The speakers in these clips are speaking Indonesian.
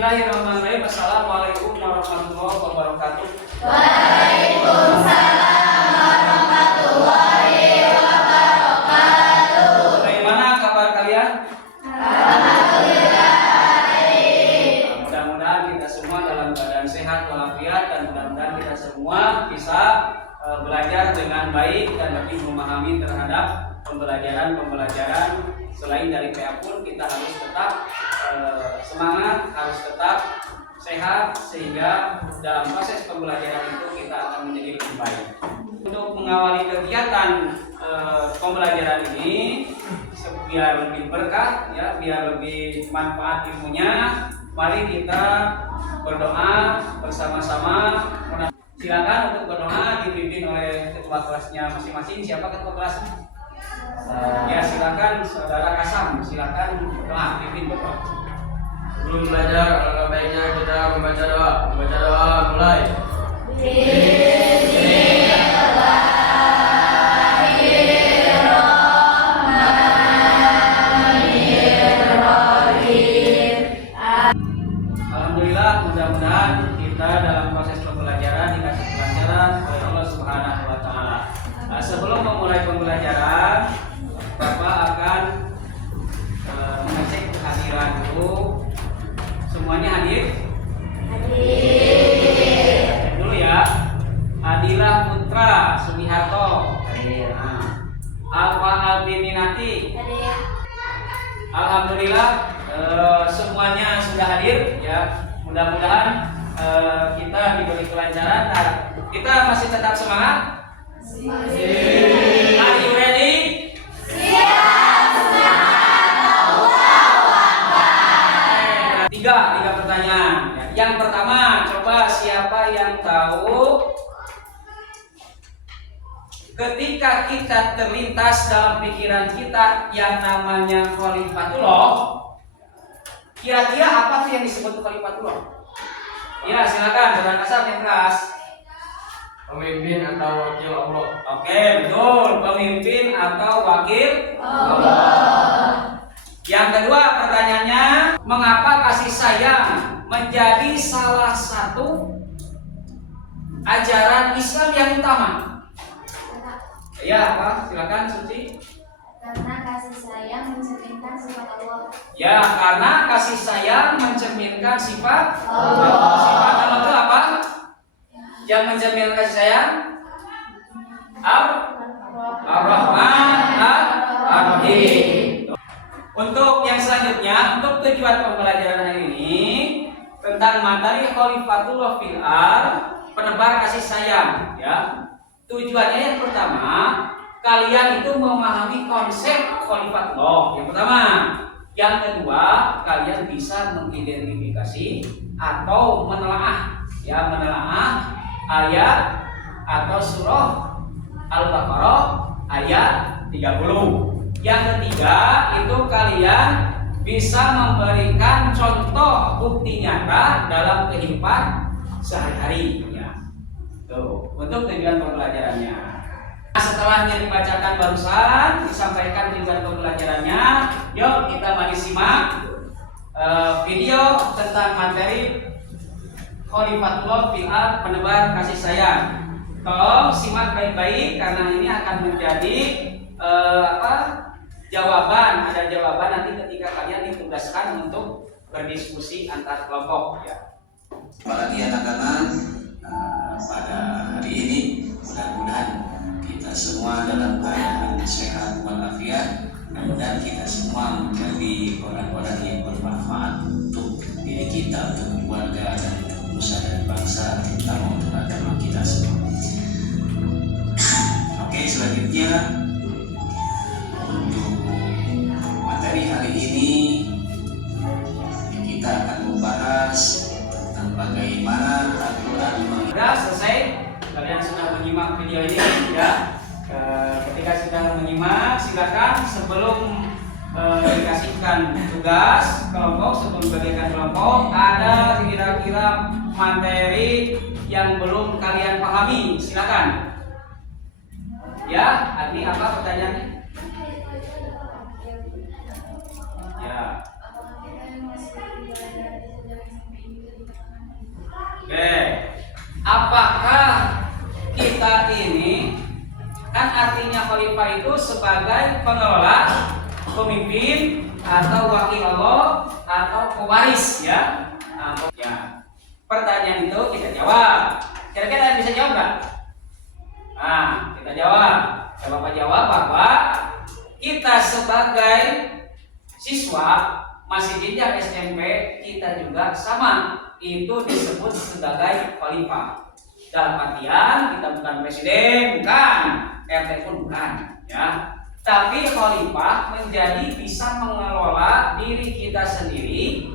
Bismillahirrahmanirrahim. Assalamualaikum warahmatullahi wabarakatuh. Waalaikumsalam warahmatullahi wabarakatuh. Bagaimana kabar kalian? Alhamdulillah. Mudah-mudahan kita semua dalam keadaan sehat walafiat dan mudah-mudahan kita semua bisa belajar dengan baik dan lebih memahami terhadap pembelajaran. Selain dari PA pun kita harus tetap semangat, harus tetap sehat sehingga dalam proses pembelajaran itu kita akan menjadi lebih baik. Untuk mengawali kegiatan pembelajaran ini biar lebih berkah ya, biar lebih manfaat ilmunya, mari kita berdoa bersama-sama. Silakan untuk berdoa dipimpin oleh ketua kelasnya masing-masing. Siapa ketua kelasnya? Ya, silakan saudara Kasam, silakan berdoa, pimpin berdoa. Sebelum belajar, alangkah baiknya kita membaca doa. Mulai. Alhamdulillah, mudah-mudahan kita dalam proses pembelajaran dikasih pelajaran oleh Allah Subhanahu wa taala. Sebelum memulai pembelajaran, Bapak akan mengecek kehadiran dulu. Semuanya hadir? Hadir. Dulu ya. Adilah Putra Sumiharto. Hadir. Alfa Albiminati. Hadir. Alhamdulillah semuanya sudah hadir ya. Mudah-mudahan kita diberi kelancaran. Nah, kita masih tetap semangat. Are you ready? Tiga pertanyaan. Yang pertama, coba siapa yang tahu ketika kita terlintas dalam pikiran kita yang namanya khalifatullah, kira-kira apa sih yang disebut khalifatullah? Ya, silakan saudara Kasam yang keras. Pemimpin atau wakil Allah. Oke, betul, pemimpin atau wakil Allah. Yang kedua pertanyaannya, mengapa kasih sayang menjadi salah satu ajaran Islam yang utama? Ya, apa? Silakan Suci. Karena kasih sayang mencerminkan sifat Allah. Ya, karena kasih sayang mencerminkan sifat Allah. Sifat Allah itu apa? Yang mencerminkan kasih sayang? Ar-Rahman Ar-Rahim. Untuk yang selanjutnya, untuk tujuan pembelajaran hari ini tentang materi khalifatullah fil ardh, penebar kasih sayang ya. Tujuannya yang pertama, kalian itu memahami konsep khalifatullah. Yang pertama, yang kedua, kalian bisa mengidentifikasi atau menelaah ayat atau surah Al-Baqarah ayat 30. Yang ketiga, itu kalian bisa memberikan contoh bukti nyata dalam kehidupan sehari-hari ya. Tuh, untuk tujuan pembelajarannya. Setelahnya dibacakan barusan, disampaikan tujuan pembelajarannya. Yuk kita mari simak video tentang materi khalifatullah fil ardh, penebar kasih sayang. Tolong simak baik-baik karena ini akan menjadi jawaban. Ada jawaban nanti ketika kalian ditugaskan untuk berdiskusi antar kelompok ya. Apalagi anak-anak pada hari ini mudah-mudahan kita semua dalam keadaan sehat walafiat. Mudah-mudahan kita semua menjadi orang-orang yang bermanfaat untuk diri kita, untuk keluarga dan untuk nusa dan bangsa, terutama untuk agama kita semua. Oke, selanjutnya untuk materi hari ini kita akan membahas tentang bagaimana aturan Sudah selesai, kalian sudah menyimak video ini ya. Ketika sudah menyimak, silakan sebelum dikasihkan tugas kelompok, sebelum bagikan kelompok, ada kira-kira materi yang belum kalian pahami, silakan. Ya, Agni apa pertanyaannya? Ya. sebagai pengelola, pemimpin atau wakil Allah atau pewaris ya. Ya. Pertanyaan itu kita jawab. Kira-kira ada yang bisa jawab nggak? Nah, kita jawab. Bapak jawab bahwa kita sebagai siswa masih jenjang SMP kita juga sama, itu disebut sebagai khalifah. Dalam artian kita bukan presiden, bukan RT pun bukan, ya. Tapi khalifah menjadi bisa mengelola diri kita sendiri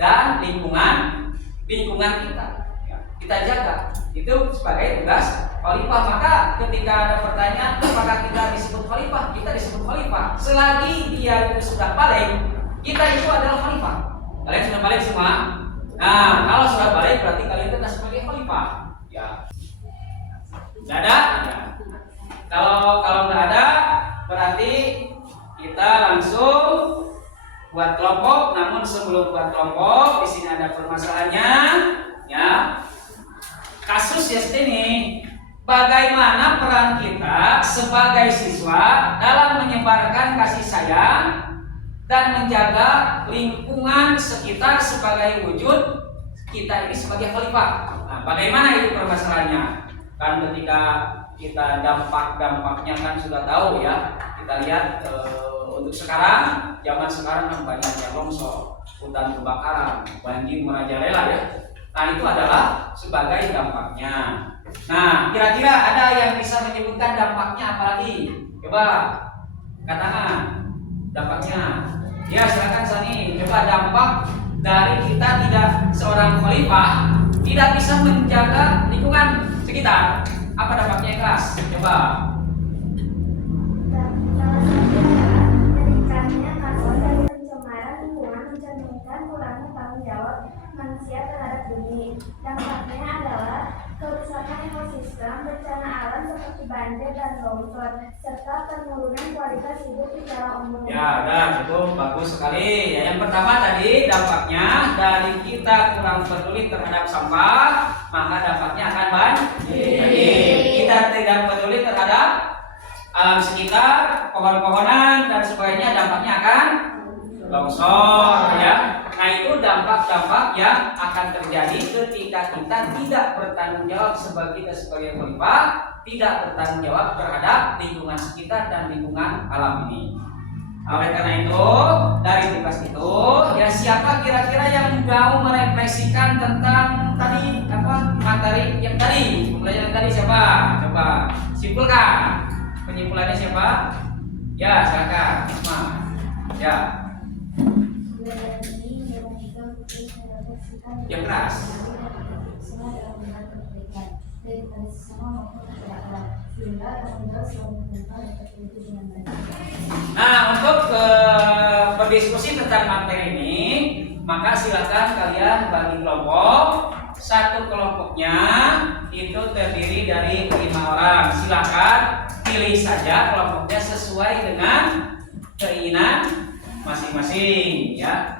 dan lingkungan kita, ya. Kita jaga. Itu sebagai tugas khalifah. Maka ketika ada pertanyaan apakah kita disebut khalifah, kita disebut khalifah selagi dia itu sudah balik, kita itu adalah khalifah. Kalian sudah balik semua? Nah, kalau sudah balik berarti kalian itu sebagai khalifah. Ya. Nggak ada? Ya. Kalau nggak ada berarti kita langsung buat kelompok. Namun sebelum buat kelompok, di sini ada permasalahannya, ya. Kasus ya ini, bagaimana peran kita sebagai siswa dalam menyebarkan kasih sayang dan menjaga lingkungan sekitar sebagai wujud kita ini sebagai khalifah. Nah, bagaimana itu permasalahannya? Kan ketika kita dampak-dampaknya kan sudah tahu ya. Kita lihat untuk sekarang, zaman sekarang kan banyak yang longsor, hutan kebakaran, banjir merajalela ya. Nah, itu adalah sebagai dampaknya. Nah, kira-kira ada yang bisa menyebutkan dampaknya apa lagi? Coba katakan dampaknya. Ya, silakan Sani. Coba dampak dari kita tidak seorang khalifah tidak bisa menjaga lingkungan sekitar. Apa dampaknya kelas? Coba. Meningkatnya karbon dari pencemaran lingkungan mencerminkan kurangnya tanggung jawab manusia terhadap bumi. Dampaknya adalah kerusakan ekosistem, bencana alam seperti banjir dan longsor, serta penurunan kualitas hidup secara umum. Ya, udah cukup, bagus sekali. Ya, yang pertama tadi dampaknya dari kita kurang peduli terhadap sampah, maka dampaknya akan banjir. Kita tidak peduli terhadap alam sekitar, pohon-pohonan dan sebagainya, dampaknya akan longsor ya. Nah, itu dampak-dampak yang akan terjadi ketika kita tidak bertanggung jawab sebagai khalifah, tidak bertanggung jawab terhadap lingkungan sekitar dan lingkungan alam ini. Oleh karena itu, dari tugas itu, ya siapa kira-kira yang mau merefleksikan tentang tadi materi yang tadi, pembelajaran tadi siapa? Coba simpulkan. Penyimpulannya siapa? Ya, silakan. Isma. Ya. Yang keras. Nah, untuk berdiskusi tentang materi ini, maka silakan kalian bagi kelompok. Satu kelompoknya itu terdiri dari 5 orang. Silakan pilih saja kelompoknya sesuai dengan keinginan masing-masing, ya.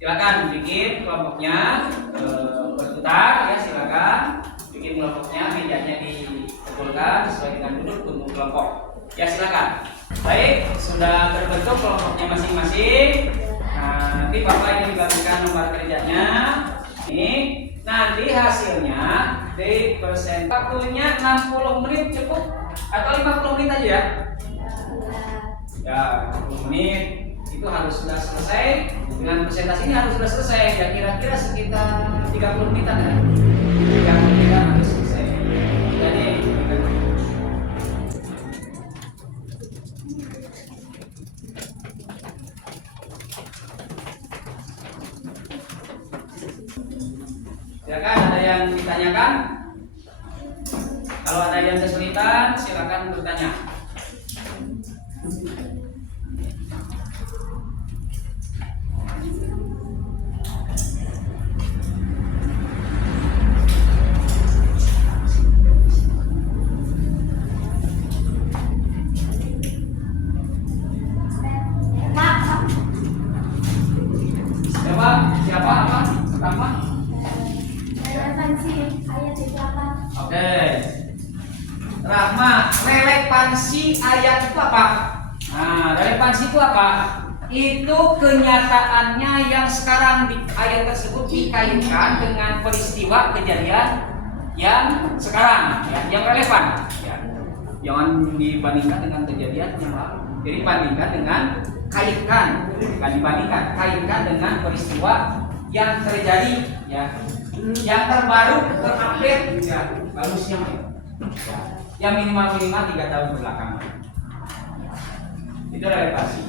Silakan bikin kelompoknya berputar, ya. Silakan bikin kelompoknya, mejanya ditekulkan sesuai dengan duduk untuk kelompok. Ya, silakan. Baik, sudah terbentuk kelompoknya masing-masing. Nah, nanti Bapak ini dibagikan nomor kerjanya. Ini nanti hasilnya di persen. Waktunya 60 menit cukup atau 50 menit aja ya? Ya, 60 menit itu harus sudah selesai. Dengan presentasi ini harus sudah selesai. Ya, kira-kira sekitar 30 menitan ya. 30 menitan harus selesai. Jadi silakan, ada yang ditanyakan? Kalau ada yang kesulitan, silakan bertanya. Siapa? Apa? Pertama? Relevansi ayat itu apa? Oke. Rahma, relevansi ayat itu apa? Nah, relevansi itu apa? Itu kenyataannya yang sekarang di ayat tersebut dikaitkan dengan peristiwa kejadian yang sekarang, ya, yang relevan. Ya. Jangan dibandingkan dengan kejadian yang lalu. Jadi bandingkan dengan kaitkan dengan peristiwa yang terjadi, ya, yang terbaru, terupdate, ya, bagusnya, ya, yang minimal 3 tahun belakangan. Itu relevansi.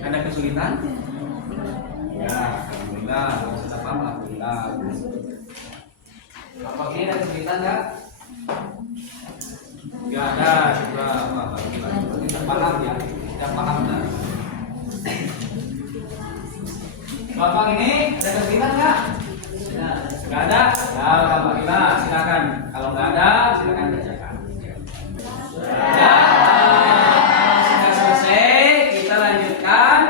Ada kesulitan? Ya, alhamdulillah. Sudah paham, alhamdulillah. Apa ini ada kesulitan nggak? Ya ada juga kita paham ya, tidak paham benar. Bapak ini ada kesulitan nggak? Nggak ada? Ya, alhamdulillah. Silakan. Kalau nggak ada, silakan kerjakan. Ya, sudah selesai. Kita lanjutkan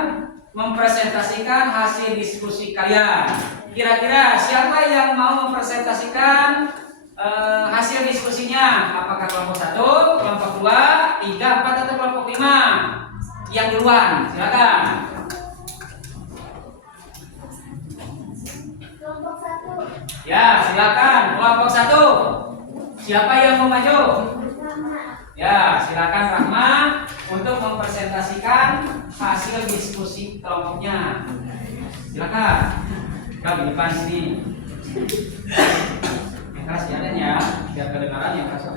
mempresentasikan hasil diskusi kalian. Kira-kira siapa yang mau mempresentasikan hasil diskusinya? Apakah kelompok 1, kelompok 2, 3, 4 atau kelompok 5? Yang duluan, silakan. Kelompok 1. Ya, silakan. Kelompok 1. Siapa yang mau maju? Ya, silakan Rahma untuk mempresentasikan hasil diskusi kelompoknya. Silakan. Kau di depan sini. Yang keras ya, biar kedengaran yang keras.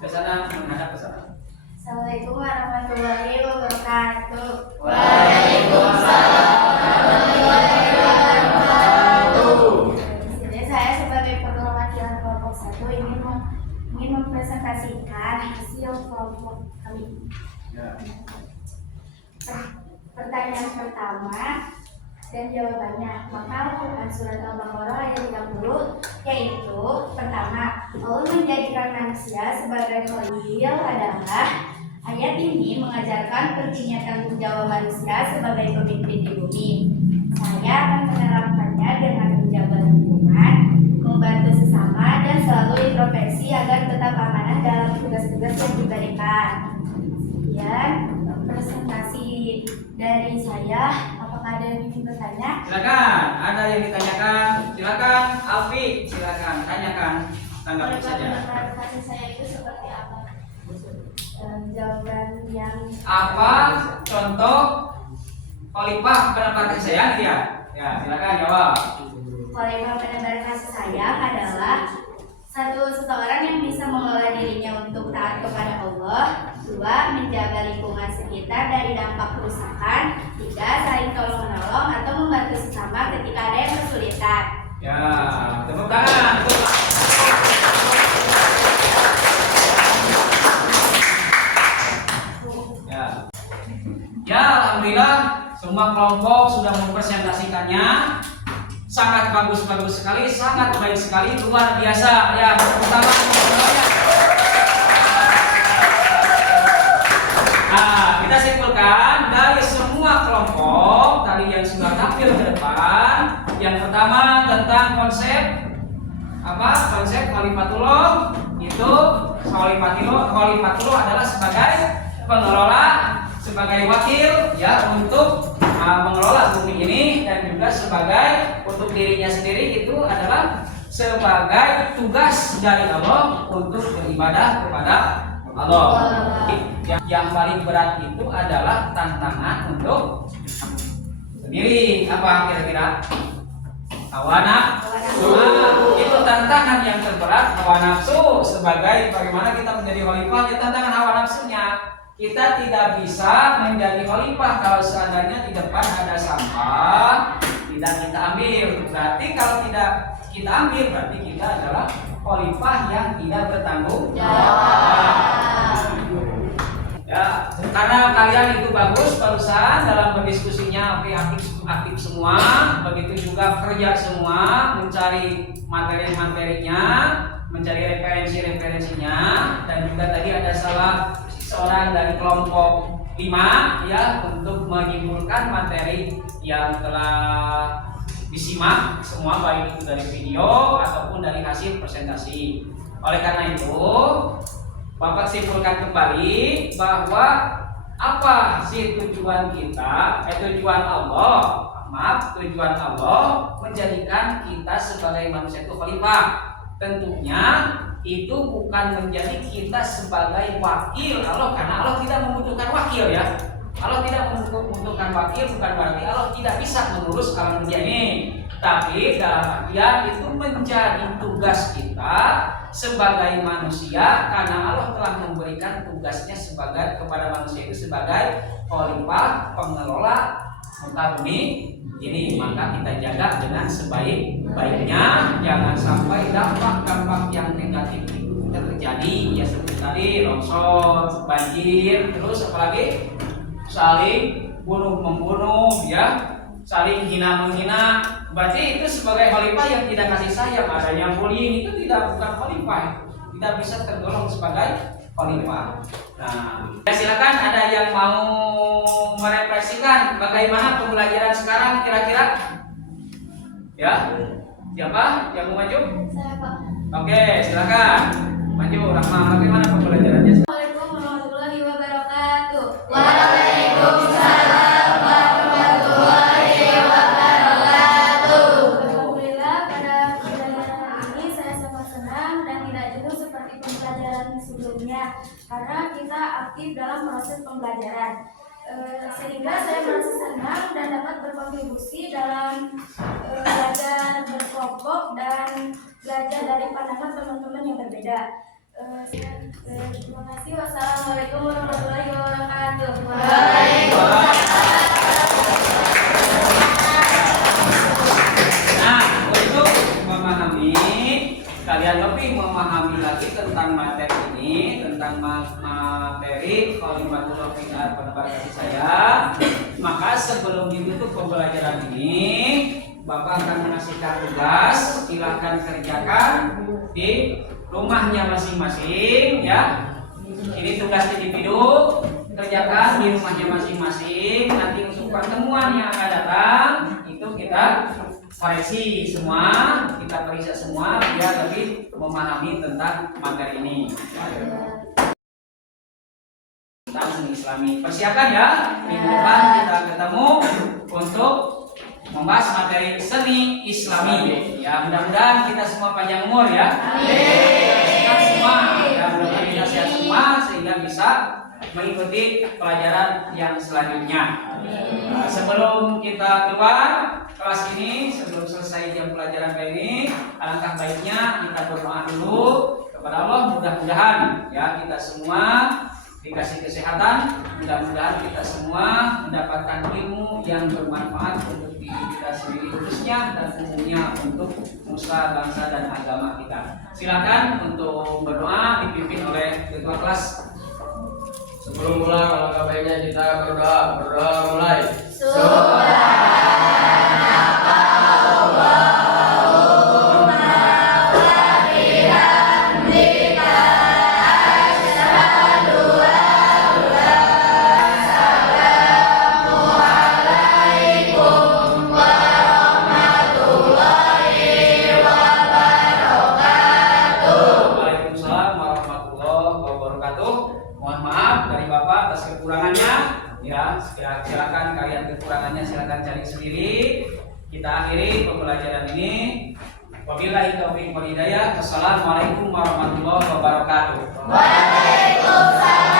Ke sana, menghadap ke sana. Assalamualaikum warahmatullahi wabarakatuh. Waalaikumsalam warahmatullahi wabarakatuh. Jadi saya sebagai perwakilan kelompok 1 ingin mempresentasikan hasil kelompok kami. Ya. Pertanyaan pertama dan jawabannya, maka Al-Quran surat Al-Baqarah ayat 30, yaitu pertama, Allah menjadikan manusia sebagai khalil adalah ayat ini mengajarkan pentingnya tanggung jawab manusia sebagai pemimpin di bumi. Saya akan menerapkannya dengan menjaga lingkungan, membantu sesama, dan selalu introspeksi agar tetap amanah dalam tugas-tugas yang diberikan. Sekian presentasi dari saya. Apakah ada yang ingin bertanya? Silakan, ada yang ditanyakan. Silakan, Alfi, silakan tanyakan. Tanggapi saja. Presentasi saya itu seperti apa? Jawaban yang Apa contoh khalifah penebar kasih sayang dia? Ya, silakan jawab. khalifah penebar kasih sayang adalah seseorang yang bisa mengelola dirinya untuk taat kepada Allah, 2, menjaga lingkungan sekitar dari dampak kerusakan, 3, saling tolong menolong atau membantu sesama ketika ada yang kesulitan. Ya, tepuk tangan. Ya. Ya, alhamdulillah semua kelompok sudah mempresentasikannya. Sangat bagus sekali, sangat baik sekali, luar biasa. Ya, pertama semuanya. Nah, kita simpulkan dari semua kelompok tadi yang sudah tampil ke depan. Yang pertama tentang konsep apa? Konsep khalifatullah itu khalifatullah adalah sebagai pengelola, sebagai wakil ya untuk mengelola bumi ini, dan juga sebagai untuk dirinya sendiri itu adalah sebagai tugas dari Allah untuk beribadah kepada Allah. Yang paling berat itu adalah tantangan untuk sendiri. Apa kira-kira? Hawa nafsu. Itu tantangan yang terberat, hawa nafsu. Sebagai bagaimana kita menjadi khalifah, ya tantangan hawa nafsunya. Kita tidak bisa menjadi khalifah kalau seandainya di depan ada sampah tidak kita ambil. Berarti kalau tidak kita ambil, berarti kita adalah khalifah yang tidak bertanggung jawab. Ya, karena kalian itu bagus barusan dalam berdiskusinya, aktif semua, begitu juga kerja semua, mencari materi-materinya, mencari referensinya, dan juga tadi ada salah seorang dari kelompok 5 ya untuk menyimpulkan materi yang telah disimak semua, baik itu dari video ataupun dari hasil presentasi. Oleh karena itu, Bapak simpulkan kembali bahwa apa sih tujuan kita, tujuan Allah menjadikan kita sebagai manusia itu khalifah. Tentunya itu bukan menjadi kita sebagai wakil Allah, karena Allah tidak membutuhkan wakil ya. Allah tidak membutuhkan wakil, bukan berarti Allah tidak bisa mengurus alam dunia ini. Tapi dalam artian itu menjadi tugas kita sebagai manusia, karena Allah telah memberikan tugasnya kepada manusia itu sebagai khalifah, pengelola muka bumi ini. Maka kita jaga dengan sebaik-baiknya, jangan sampai dampak-dampak yang negatif itu terjadi ya, seperti tadi longsor, banjir, terus apalagi saling bunuh-membunuh ya, saling hina-menghina. Berarti itu sebagai khalifah yang tidak kasih sayang, adanya bullying itu bukan khalifah, tidak bisa tergolong sebagai khalifah. Nah, silakan ada yang mau merefleksikan bagaimana pembelajaran sekarang kira-kira? Ya, siapa yang mau maju? Saya, Pak. Oke, silakan maju. Rahma, bagaimana pembelajarannya? Assalamualaikum warahmatullahi wabarakatuh. Waalaikumsalam warahmatullahi wabarakatuh. Alhamdulillah, pada pembelajaran ini saya sangat senang dan tidak jenuh seperti pembelajaran sebelumnya, karena kita aktif dalam proses pembelajaran. Sehingga saya merasa senang dan dapat berkontribusi dalam belajar berkelompok dan belajar dari pandangan teman-teman yang berbeda. Terima kasih. Wassalamualaikum warahmatullahi wabarakatuh. Nah, untuk memahami, kalian lebih memahami lagi tentang materi ini, tentang materi Khalifatul Rafi'at penebar kasih sayang, maka sebelum ditutup pembelajaran ini, Bapak akan mengasihkan tugas, silahkan kerjakan di rumahnya masing-masing ya. Ini tugas individu, kerjakan di rumahnya masing-masing. Nanti untuk pertemuan yang akan datang itu kita koreksi semua, kita periksa semua biar lebih memahami tentang materi ini. Tentang seni Islami. Persiapkan ya, minggu depan kita ketemu untuk membahas materi seni Islami. Ya, mudah-mudahan kita semua panjang umur ya. Sehat semua, ya, mudah-mudahan kita sehat semua sehingga bisa mengikuti pelajaran yang selanjutnya. Nah, sebelum kita keluar kelas ini, sebelum selesai jam pelajaran kali ini, alangkah baiknya kita berdoa dulu kepada Allah, mudah-mudahan ya kita semua dikasih kesehatan, mudah-mudahan kita semua mendapatkan ilmu yang bermanfaat untuk diri kita sendiri khususnya dan umumnya untuk nusa, bangsa dan agama kita. Silakan untuk berdoa dipimpin oleh ketua kelas. Sebelum pulang, alangkah baiknya kita berdoa mulai. Waalaikumsalam warahmatullahi wabarakatuh. Mohon maaf dari Bapak atas kekurangannya. Ya, silakan kalian kekurangannya silakan cari sendiri. Kita akhiri pembelajaran ini. Wabillahi taufiq wal hidayah. Wassalamualaikum warahmatullahi wabarakatuh. Waalaikumsalam